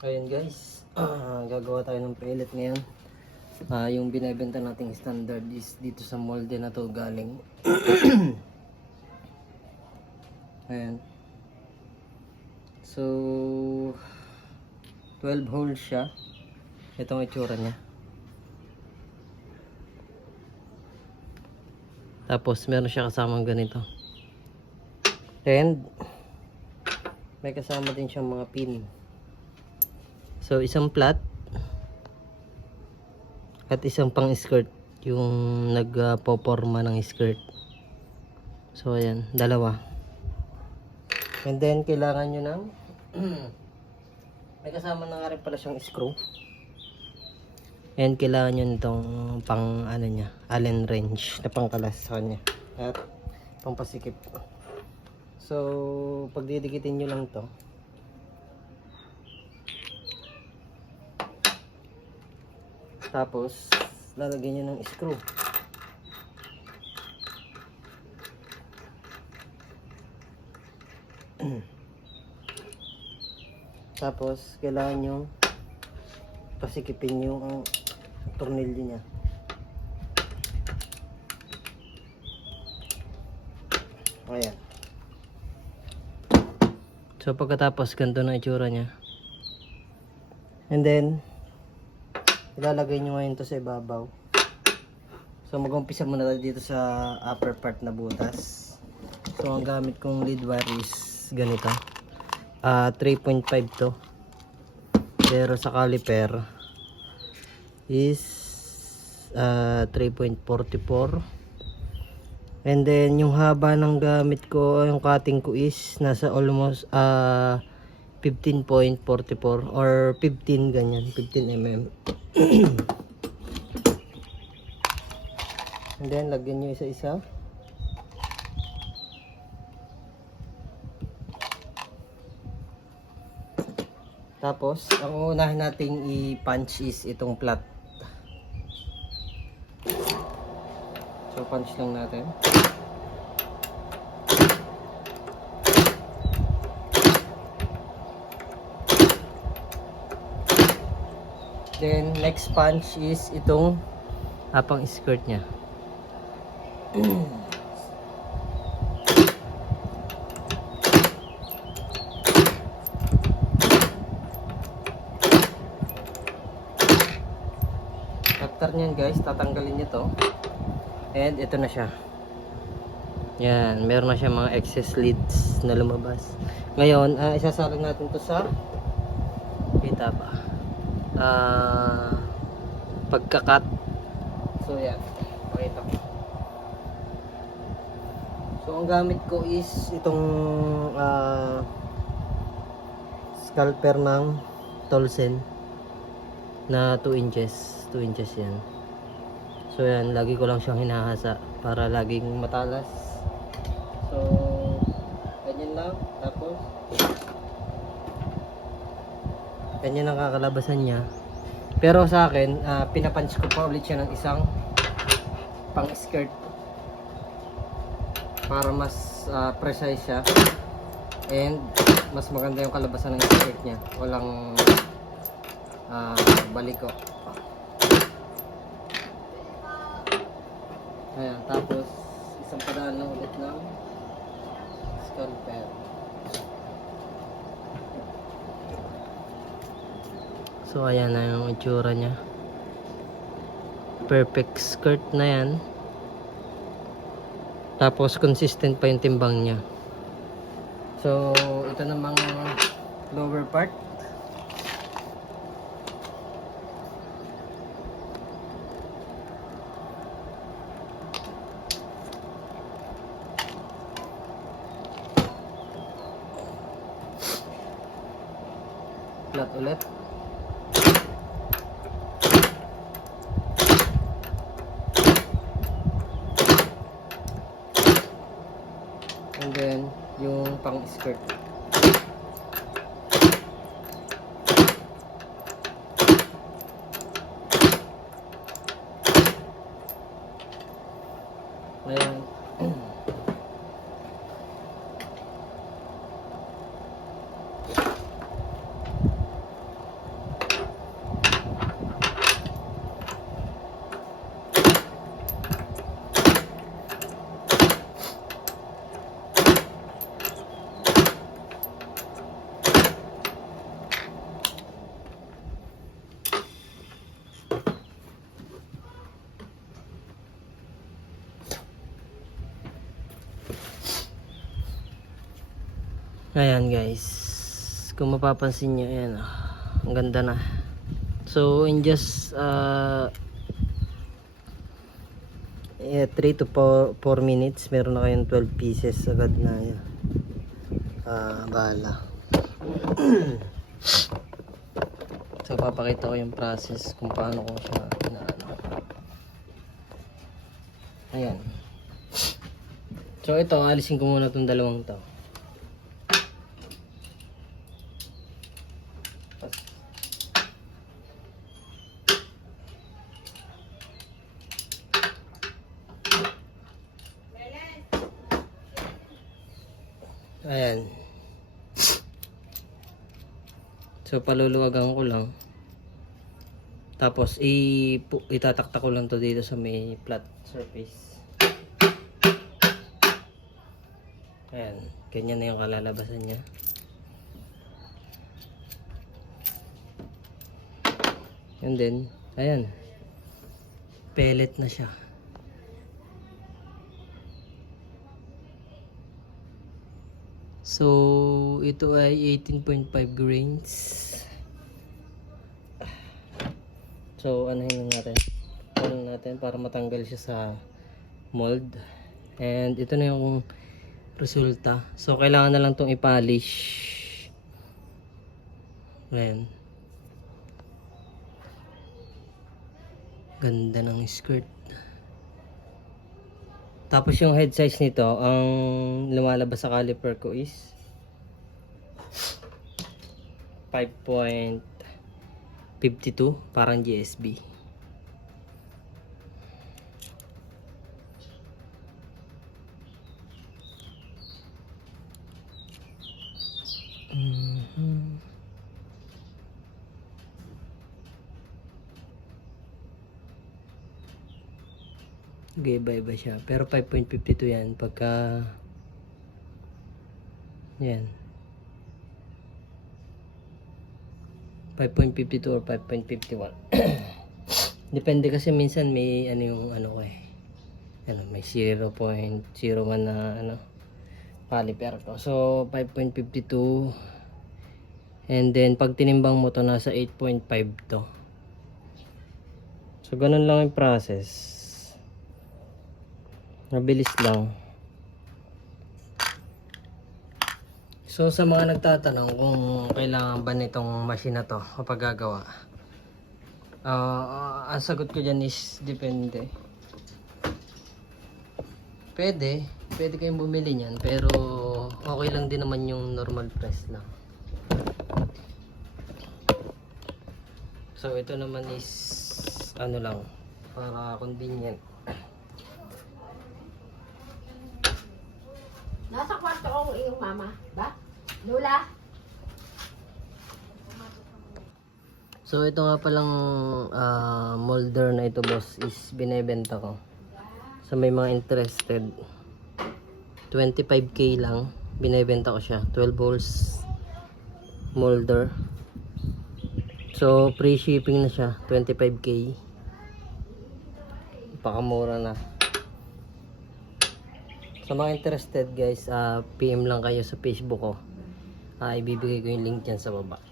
Ayun guys, gagawa tayo ng pellet ngayon. Yung binebenta nating standard is dito sa molde na to galing. Ayan. So 12 holes siya. Ito ang itsura niya. Tapos meron siya kasamang ganito. And may kasama din siyang mga pin. So isang flat at isang pang skirt, yung nagpoporma ng skirt. So ayan, dalawa. And then kailangan nyo ng may kasama na nga rin pala siyang screw. And kailangan nyo nitong pang ano niya, Allen wrench na pangkalas sa kanya at pang pasikip. So pag didikitin nyo lang to, tapos lalagyan nyo ng screw. Tapos kailangan nyo pasikipin yung tornilyo niya. Ayan. So pagkatapos ganito na itsura niya. And then ilalagay nyo ngayon to sa ibabaw. So mag-umpisa muna tayo dito sa upper part na butas. So ang gamit kong lead wire is ganito. 3.5 to. Pero sa caliper is 3.44. And then yung haba ng gamit ko, yung cutting ko is nasa almost 15.44 or 15 ganyan, 15 mm. And then lagyan nyo isa-isa. Tapos ang unahin nating i-punch is itong flat. So punch lang natin. Then next punch is itong pang skirt niya. After nyan guys, tatanggalin nyo to. And ito na siya. Yan, meron na siya mga excess leads na lumabas. Ngayon, isasalin natin to sa kita ba? Pagkakat. So yan, pakita ko. So ang gamit ko is itong scalper ng Tolsen na 2 inches. 2 inches yan. So yan, lagi ko lang siyang hinahasa para laging matalas. So ganyan lang. Tapos ganyan ang kakalabasan niya. Pero sa akin, pinapunch ko pa ulit siya ng isang pang skirt para mas precise siya and mas maganda yung kalabasan ng skirt niya. Walang baliko. Ayan, tapos isang padaan lang ulit ng scalper. So ayan na yung itsura niya. Perfect skirt na yan. Tapos consistent pa yung timbang niya. So ito namang lower part. Flat ulit. And then yung pang skirt. Ayan. Ayan guys, kung mapapansin nyo, ayan, ang ganda na. So in just 3 to 4 minutes meron na kayong 12 pieces agad na bala. So papakita ko yung process kung paano ko siya inaano. Ayan. So ito, alisin ko muna itong dalawang to. Ayan. So paluluwagan ko lang. Tapos itataktak ko lang to dito sa may flat surface. Ayan, ganyan na yung kalalabasan niya. And then, ayan. Pellet na siya. So, ito ay 18.5 grains. So, anuhin lang natin. Anuhin natin para matanggal siya sa mold. And ito na yung resulta. So, kailangan na lang itong i-polish. Ayan. Ganda ng skirt. Tapos yung head size nito, ang lumalabas sa caliper ko is 5.52, parang GSB. Iba-iba siya. Pero 5.52 yan. Pagka yan 5.52 or 5.51. Depende kasi minsan may ano yung ano ko ano, may 0.01 na ano caliper ko. So 5.52, and then pag tinimbang mo to nasa 8.5 to. So ganun lang yung process. Mabilis lang. So sa mga nagtatanong kung kailangan ba nitong machine na to kapag gagawa, ang sagot ko dyan is depende. Pwede kayong bumili niyan, pero okay lang din naman yung normal press lang. So ito naman is ano lang, para convenient. Nasa kwarto ko iyong mama, ba? Lula? So ito nga palang molder na ito boss is binebenta ko. So may mga interested, 25k lang binebenta ko siya, 12 holes molder. So free shipping na siya, 25k. Pakamura na. Sa mga interested guys, PM lang kayo sa Facebook ko. Ibibigay ko yung link dyan sa baba.